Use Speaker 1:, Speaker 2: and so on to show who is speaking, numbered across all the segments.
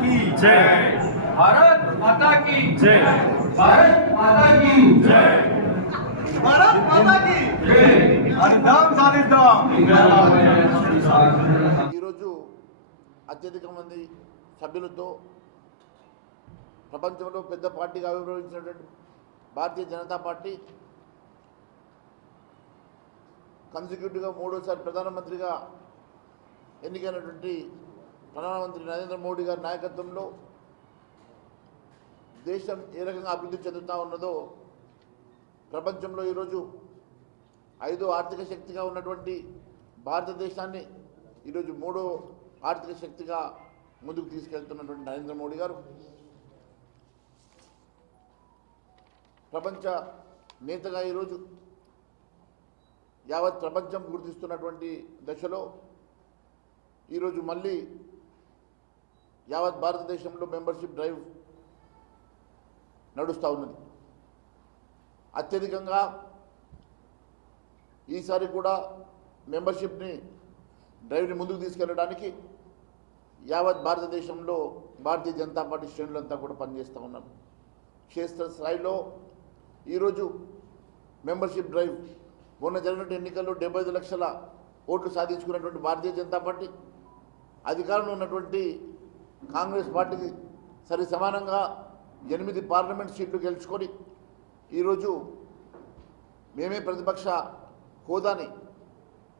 Speaker 1: माता की
Speaker 2: जय
Speaker 1: भारत माता की
Speaker 2: जय
Speaker 1: भारत माता की भारत माता की అందాం సాధిద్దాం
Speaker 3: ఈరోజు అత్యధిక మంది సభ్యులతో ప్రపంచంలో పెద్ద పార్టీగా ఆవిర్భవించినటువంటి భారతీయ జనతా పార్టీ కన్సిక్యూటివ్గా మూడోసారి ప్రధానమంత్రిగా ఎన్నికైనటువంటి ప్రధానమంత్రి నరేంద్ర మోడీ గారి నాయకత్వంలో దేశం ఏ రకంగా అభివృద్ధి చెందుతూ ఉన్నదో ప్రపంచంలో ఈరోజు ఐదో ఆర్థిక శక్తిగా ఉన్నటువంటి భారతదేశాన్ని ఈరోజు మూడో ఆర్థిక శక్తిగా ముందుకు తీసుకెళ్తున్నటువంటి నరేంద్ర మోడీ గారు. ప్రపంచ నేతగా ఈరోజు యావత్ ప్రపంచం గుర్తిస్తున్నటువంటి దశలో ఈరోజు మళ్ళీ యావత్ భారతదేశంలో మెంబర్షిప్ డ్రైవ్ నడుస్తూ ఉన్నది. అత్యధికంగా ఈసారి కూడా మెంబర్షిప్ని డ్రైవ్ని ముందుకు తీసుకెళ్ళడానికి యావత్ భారతదేశంలో భారతీయ జనతా పార్టీ శ్రేణులంతా కూడా పనిచేస్తూ ఉన్నారు. క్షేత్ర స్థాయిలో ఈరోజు మెంబర్షిప్ డ్రైవ్ మొన్న జరిగినటువంటి ఎన్నికల్లో డెబ్బై ఐదు లక్షల ఓట్లు సాధించుకున్నటువంటి భారతీయ జనతా పార్టీ అధికారంలో ఉన్నటువంటి కాంగ్రెస్ పార్టీకి సరి సమానంగా ఎనిమిది పార్లమెంట్ సీట్లు గెలుచుకొని ఈరోజు మేమే ప్రతిపక్ష హోదాని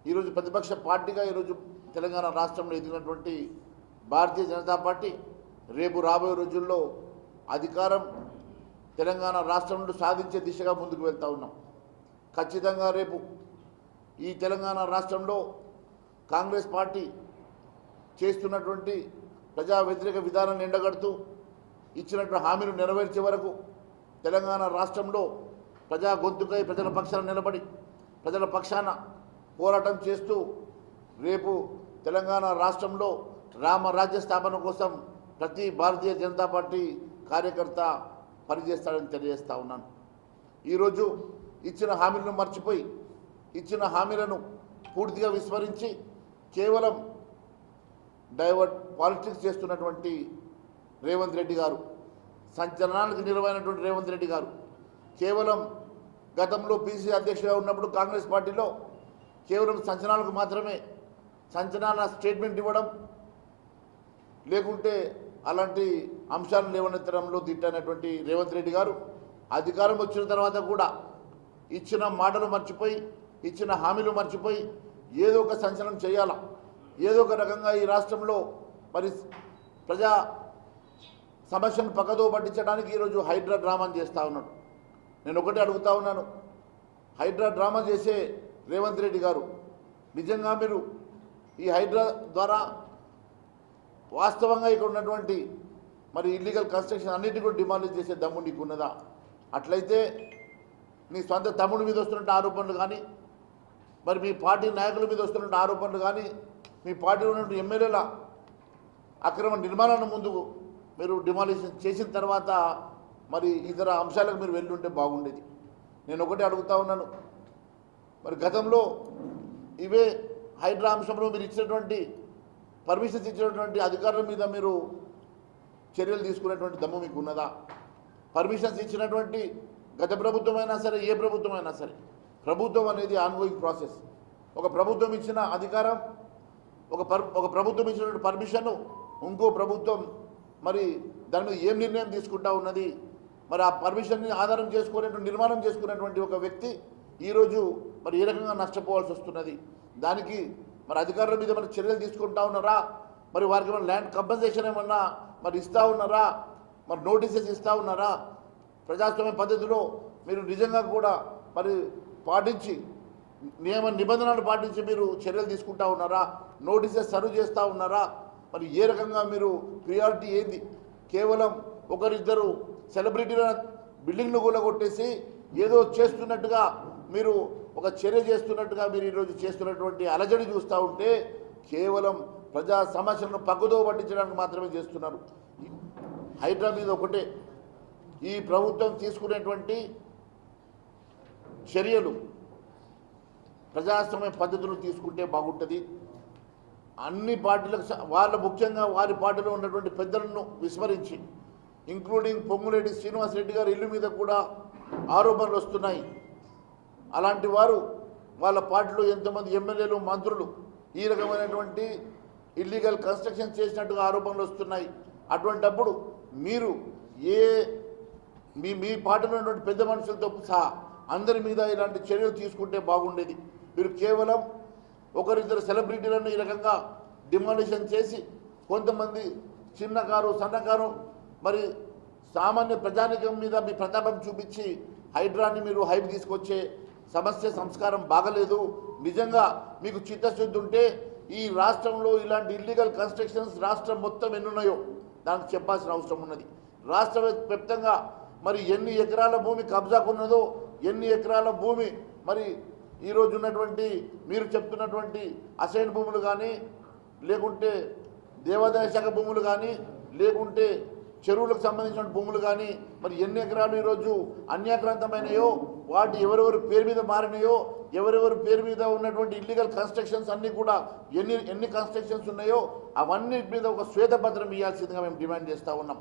Speaker 3: ఈరోజు ప్రతిపక్ష పార్టీగా ఈరోజు తెలంగాణ రాష్ట్రంలో ఎదిగినటువంటి భారతీయ జనతా పార్టీ రేపు రాబోయే రోజుల్లో అధికారం తెలంగాణ రాష్ట్రంలో సాధించే దిశగా ముందుకు వెళ్తూ ఉన్నాం. ఖచ్చితంగా రేపు ఈ తెలంగాణ రాష్ట్రంలో కాంగ్రెస్ పార్టీ చేస్తున్నటువంటి ప్రజా వ్యతిరేక విధానాన్ని ఎండగడుతూ ఇచ్చినటువంటి హామీలు నెరవేర్చే వరకు తెలంగాణ రాష్ట్రంలో ప్రజా గొంతుకై ప్రజల పక్షాన నిలబడి ప్రజల పక్షాన పోరాటం చేస్తూ రేపు తెలంగాణ రాష్ట్రంలో రామరాజ్య స్థాపన కోసం ప్రతి భారతీయ జనతా పార్టీ కార్యకర్త పనిచేస్తాడని తెలియజేస్తా ఉన్నాను. ఈరోజు ఇచ్చిన హామీలను మర్చిపోయి ఇచ్చిన హామీలను పూర్తిగా విస్మరించి కేవలం డైవర్ట్ పాలిటిక్స్ చేస్తున్నటువంటి రేవంత్ రెడ్డి గారు సంచలనానికి నిలవైనటువంటి రేవంత్ రెడ్డి గారు కేవలం గతంలో పీసీ అధ్యక్షుడిగా ఉన్నప్పుడు కాంగ్రెస్ పార్టీలో కేవలం సంచలనాలకు మాత్రమే సంచలన స్టేట్మెంట్ ఇవ్వడం లేకుంటే అలాంటి అంశాలను లేవనెత్తడంలో దిట్టైనటువంటి రేవంత్ రెడ్డి గారు అధికారం వచ్చిన తర్వాత కూడా ఇచ్చిన మాటలు మర్చిపోయి ఇచ్చిన హామీలు మర్చిపోయి ఏదో ఒక సంచలనం చేయాలా? ఏదో ఒక రకంగా ఈ రాష్ట్రంలో మరి ప్రజా సమస్యను పక్కదో పట్టించడానికి ఈరోజు హైడ్రా డ్రామాని చేస్తూ ఉన్నాడు. నేను ఒకటే అడుగుతా ఉన్నాను. హైడ్రా డ్రామా చేసే రేవంత్ రెడ్డి గారు నిజంగా మీరు ఈ హైడ్రా ద్వారా వాస్తవంగా ఇక్కడ ఉన్నటువంటి మరి ఇల్లీగల్ కన్స్ట్రక్షన్ అన్నిటి కూడా డిమాండ్ చేసే దమ్ము నీకు ఉన్నదా? అట్లయితే నీ సొంత తమ్ముడి మీద వస్తున్నట్టు ఆరోపణలు కానీ మరి మీ పార్టీ నాయకుల మీద వస్తున్నట్టు ఆరోపణలు కానీ మీ పార్టీలో ఉన్నటువంటి ఎమ్మెల్యేల అక్రమ నిర్మాణాన్ని ముందుకు మీరు డిమాలిషన్ చేసిన తర్వాత మరి ఇతర అంశాలకు మీరు వెళ్ళుంటే బాగుండేది. నేను ఒకటే అడుగుతా ఉన్నాను. మరి గతంలో ఇవే హైడ్రా అంశంలో మీరు ఇచ్చినటువంటి పర్మిషన్స్ ఇచ్చినటువంటి అధికారుల మీద మీరు చర్యలు తీసుకునేటువంటి దమ్ము మీకు ఉన్నదా? పర్మిషన్స్ ఇచ్చినటువంటి గత ప్రభుత్వం అయినా సరే ఏ ప్రభుత్వం అయినా సరే ప్రభుత్వం అనేది ఆన్గోయింగ్ ప్రాసెస్ ఒక ప్రభుత్వం ఇచ్చిన అధికారం ఒక పర్ ఒక ప్రభుత్వం ఇచ్చినటువంటి పర్మిషన్ ఇంకో ప్రభుత్వం మరి దాని మీద ఏం నిర్ణయం తీసుకుంటా ఉన్నది? మరి ఆ పర్మిషన్ని ఆధారం చేసుకునేటువంటి నిర్మాణం చేసుకునేటువంటి ఒక వ్యక్తి ఈరోజు మరి ఏ రకంగా నష్టపోవాల్సి వస్తున్నది? దానికి మరి అధికారుల మీద మరి చర్యలు తీసుకుంటా ఉన్నారా? మరి వారికి ఏమైనా ల్యాండ్ కంపెన్సేషన్ ఏమన్నా మరి ఇస్తూ ఉన్నారా? మరి నోటీసెస్ ఇస్తూ ఉన్నారా? ప్రజాస్వామ్య పద్ధతిలో మీరు నిజంగా కూడా మరి పాటించి నియమ నిబంధనలు పాటించి మీరు చర్యలు తీసుకుంటా ఉన్నారా? నోటీసెస్ సర్వ్ చేస్తూ ఉన్నారా? మరి ఏ రకంగా మీరు ప్రియారిటీ ఏంది? కేవలం ఒకరిద్దరు సెలబ్రిటీల బిల్డింగ్లు కూడా కొట్టేసి ఏదో చేస్తున్నట్టుగా మీరు ఒక చర్య చేస్తున్నట్టుగా మీరు ఈరోజు చేస్తున్నటువంటి అలజడి చూస్తూ ఉంటే కేవలం ప్రజా సమస్యలను పగ్గుదో పట్టించడానికి మాత్రమే చేస్తున్నారు. హైడ్రా మీద ఒకటే. ఈ ప్రభుత్వం తీసుకునేటువంటి చర్యలు ప్రజాస్వామ్య పద్ధతులు తీసుకుంటే బాగుంటుంది. అన్ని పార్టీలకు వాళ్ళ ముఖ్యంగా వారి పార్టీలో ఉన్నటువంటి పెద్దలను విస్మరించి ఇంక్లూడింగ్ పొంగులేటి శ్రీనివాసరెడ్డి గారి ఇల్లు మీద కూడా ఆరోపణలు వస్తున్నాయి. అలాంటి వారు వాళ్ళ పార్టీలో ఎంతమంది ఎమ్మెల్యేలు మంత్రులు ఈ రకమైనటువంటి ఇల్లీగల్ కన్స్ట్రక్షన్ చేసినట్టుగా ఆరోపణలు వస్తున్నాయి. అటువంటప్పుడు మీరు ఏ మీ మీ పార్టీలో ఉన్నటువంటి పెద్ద మనుషులతో సహా అందరి మీద ఇలాంటి చర్యలు తీసుకుంటే బాగుండేది. మీరు కేవలం ఒకరిద్దరు సెలబ్రిటీలను ఈ రకంగా డిమాలిషన్ చేసి కొంతమంది చిన్నకారు సన్నకారు మరి సామాన్య ప్రజానికం మీద మీ ప్రతాపం చూపించి హైడ్రాన్ని మీరు హైప్ తీసుకొచ్చే సమస్య సంస్కారం బాగలేదు. నిజంగా మీకు చిత్తశుద్ధి ఉంటే ఈ రాష్ట్రంలో ఇలాంటి ఇల్లీగల్ కన్స్ట్రక్షన్స్ రాష్ట్రం మొత్తం ఎన్నున్నాయో దానికి చెప్పాల్సిన అవసరం ఉన్నది. రాష్ట్ర వ్యాప్తంగా మరి ఎన్ని ఎకరాల భూమి కబ్జాకున్నదో ఎన్ని ఎకరాల భూమి మరి ఈరోజు ఉన్నటువంటి మీరు చెప్తున్నటువంటి అసైన్ భూములు కానీ లేకుంటే దేవాదాయ శాఖ భూములు కానీ లేకుంటే చెరువులకు సంబంధించిన భూములు కానీ మరి ఎన్ని ఎకరాలు ఈరోజు అన్యాక్రాంతమైనయో వాటి ఎవరెవరి పేరు మీద మారినాయో ఎవరెవరి పేరు మీద ఉన్నటువంటి ఇల్లీగల్ కన్స్ట్రక్షన్స్ అన్నీ కూడా ఎన్ని ఎన్ని కన్స్ట్రక్షన్స్ ఉన్నాయో అవన్నీ మీద ఒక శ్వేతపత్రం ఇవ్వాల్సిందిగా మేము డిమాండ్ చేస్తూ ఉన్నాం.